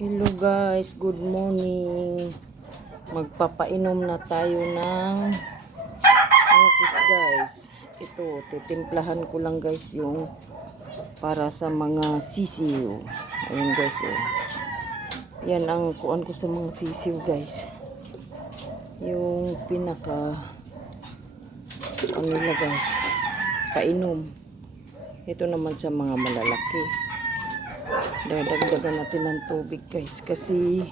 Hello guys, good morning. Magpapainom na tayo ng cookies guys. Ito, titimplahan ko lang guys yung para sa mga sisiw. Ayan guys, oh. Yan ang kuan ko sa mga sisiw guys. Yung pinaka ano nila guys, painom. Ito naman sa mga malalaki. Dadagdagan natin ng tubig guys kasi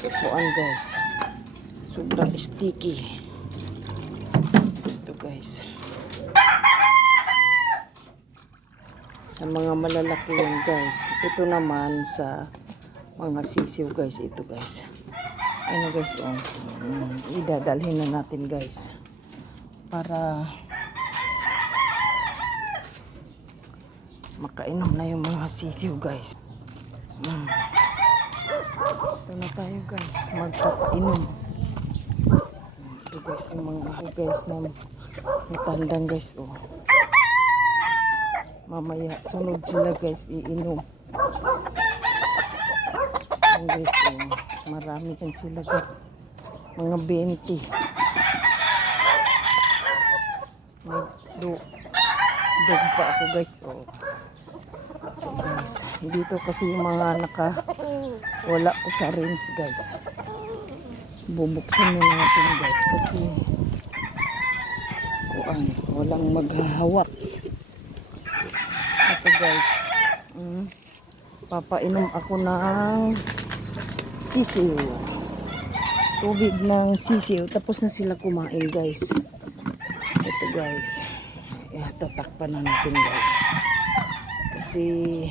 kuan guys, sobrang sticky ito guys. Sa mga malalaki yan guys. Ito naman sa mga sisiw guys. Ito guys, ano guys, oh. Idadalhin na natin guys para makainom na yung mga sisiw guys. Ito na tayo guys, magpapainom. Ito guys yung mga guys na matandang guys, oh. Mamaya sunod sila guys iinom. Ayan guys, oh. Marami kan sila guys, mga 20. Dog pa ako guys, oh. Guys, dito kasi yung mga wala ko sa range guys. Bubuksan na natin guys kasi walang maghahawak. Ito guys, papainom ako ng sisiw, tubig ng sisiw, tapos na sila kumain guys. Ito guys, tatakpan na natin guys kasi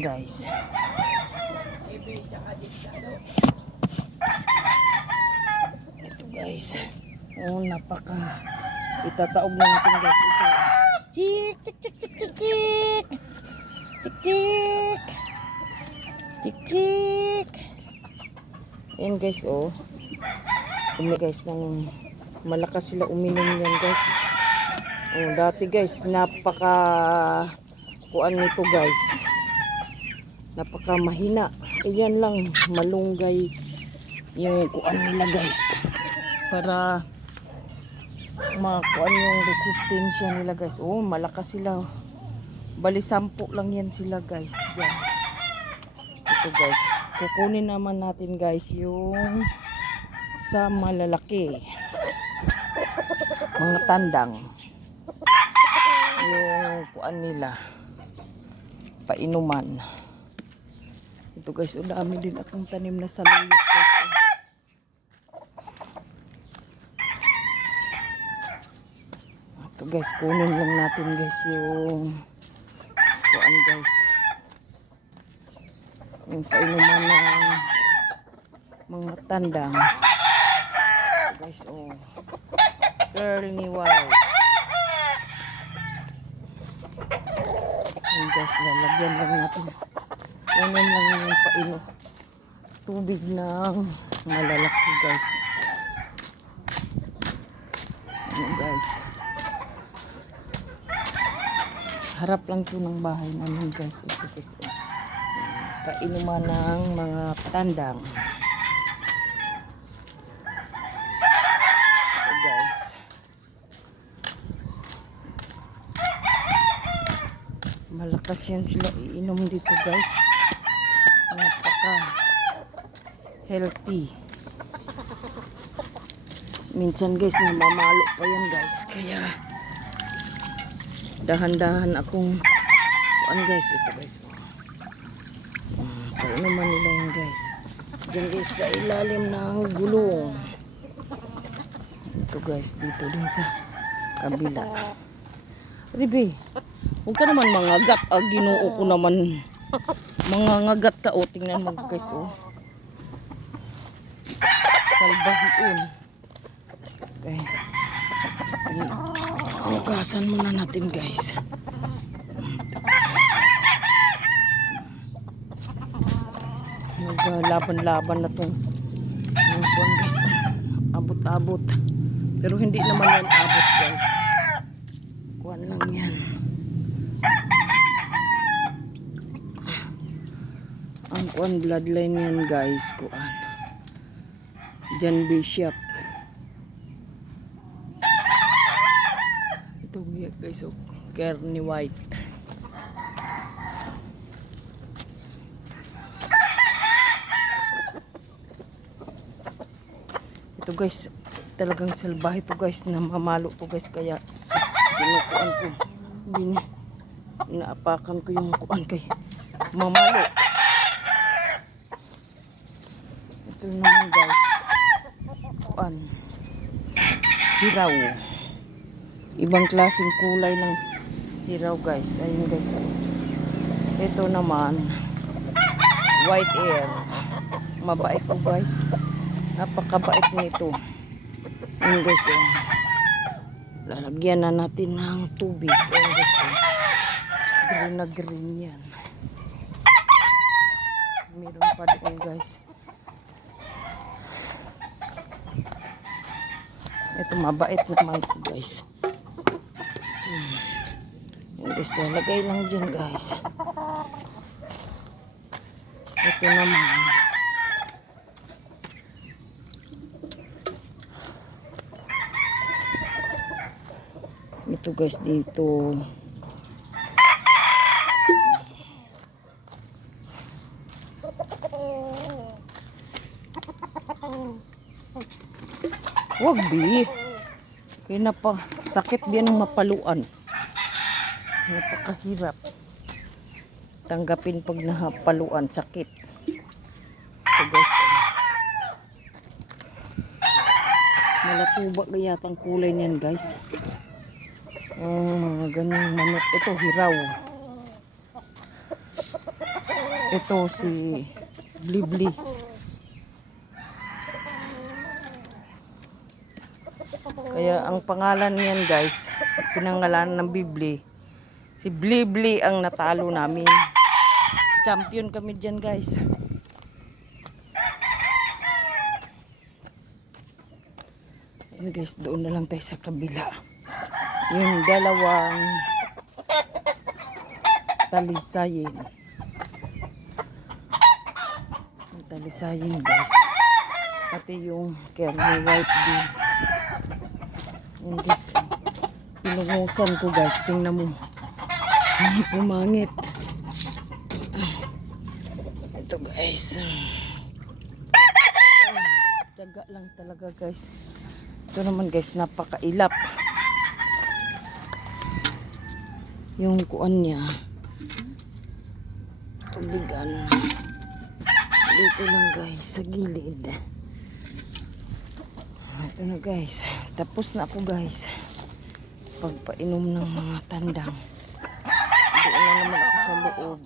guys, ito guys, oh, napaka itataob na natin guys. Ito chik chik chik chik chik chik chik chik chik chik. Ayan guys, oh, guys, nang malakas sila uminom yan guys. Oh, dati guys, napaka kuan nito guys, napaka mahina. Ayan lang, malunggay yung kuan nila guys para makuan yung resistensya nila guys. Oh, malakas sila. Bali 10 lang yan sila guys. Yan. Ito guys, kukunin naman natin guys yung sa malalaki, mga tandang, yung kuan nila painuman. Ito guys, o dami din akong tanim na saluyot guys. Ito guys, kunin lang natin guys yung kuan guys, yung painuman ng mga tandang. Ito guys, oh, curly white. Ayan guys, lalagyan lang natin. Kunin lang yung painom, tubig ng malalaki guys. Ayan guys, harap lang ito ng bahay namin guys. Ito guys, painuman ng mga tandang. Ito guys, malakas yan sila iinom dito guys. Napaka healthy. Minsan guys, namamalo pa yan guys, kaya dahan-dahan akong kuan guys. Ito guys, painuman nila yan guys. Diyan guys sa ilalim ng gulong. Ito guys, dito din sa kabila. Ribe, huwag ka naman mangagat. Ginoo ko naman mangangagat ka. O, tingnan mo guys, oh. Salbahiun. Okay. Hugasan muna natin guys. Naglaban-laban na itong guys. Abot-abot. Pero hindi naman yan abot guys. Kuwan lang yan. Kuan bloodline yan guys, kuan. John Bishop. Ito guys, oh, Kearney White. Ito guys, talagang salbahe to guys, namamalo to guys, kaya kinukuan ko. Inaapakan ko yung kuan kay mamalo. Ito naman guys, kuan, hiraw. Ibang klaseng kulay ng hiraw guys. Ayun guys. Ito naman, white hair. Mabait to guys. Napakabait nito. Ayun guys. Lalagyan na natin ng tubig. Ayun guys. Green na green yan. Meron pa doon guys. Ito mabait naman ito guys. Yung guys, lalagay lang dyan guys. Ito naman. Ito guys dito. Wag bi. Kaya na pa sakit biyan ng mapaluan. Napakahirap. Tanggapin pag napaluan, sakit. So guys, malatuba kaya ang kulay niyan guys. Mga ganyang manok. Ito hiraw. Ito si Blibli. Kaya ang pangalan niyan guys, pinangalanan ng Bibli. Si Blibli ang natalo namin. Champion kami dyan guys. Ayun guys, doon na lang tayo sa kabila. Yung dalawang talisayin. Yung talisayin guys. Pati yung Kearney White din. Yung guys, pinungusan ko guys. Tingnan mo. Pumangit. Ito guys. Tiyaga lang talaga guys. Ito naman guys, napakailap. Yung kuan niya. Tubigan. Dito lang guys, sa gilid. Ito na guys. Tapos na ako guys. Pagpainom ng mga tandang. Doon na naman ako sa loob.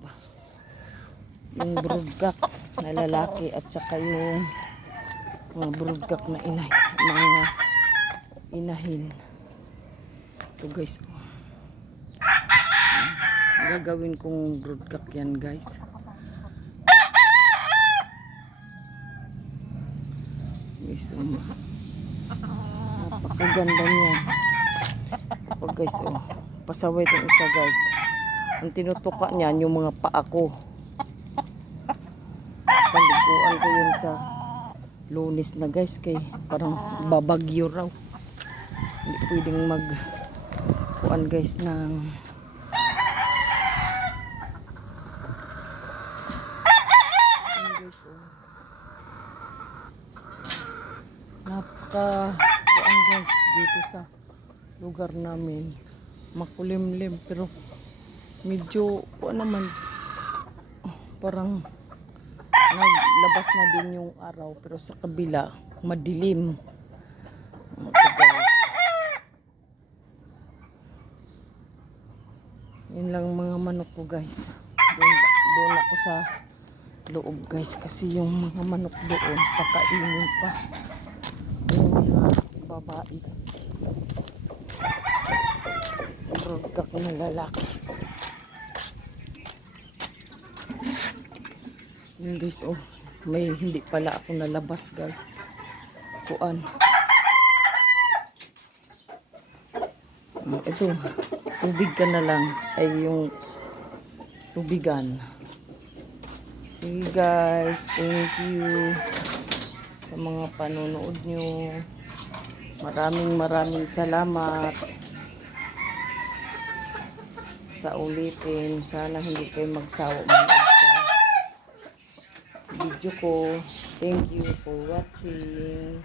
Yung broodcock na lalaki at saka yung mga broodcock na inay. Mga inahin. Ito guys. Gagawin kong broodcock yan guys. Guys, napakaganda niya. Ito guys, pasaway itong isa guys. Ang tinutuka niyan yung mga paa ko. Paliguan ko yun sa Lunes na guys, kay parang babagyo raw. Hindi pwedeng mag kuan guys ng napaka kuan guys dito sa lugar namin, makulimlim pero medyo kuan naman, parang naglabas na din yung araw, pero sa kabila madilim. Ito guys, yun lang mga manok ko guys. Doon ako sa loob guys, kasi yung mga manok doon pakainin pa yung mga babae. Broodcock na lalaki. Yun guys, may hindi pala ako nalabas guys. Kuan. Ito, tubig ka na lang, ay yung tubigan. Sige guys, thank you sa mga panonood nyo. Maraming salamat sa ulitin. Sana hindi kayo magsawa manood sa video ko. Thank you for watching.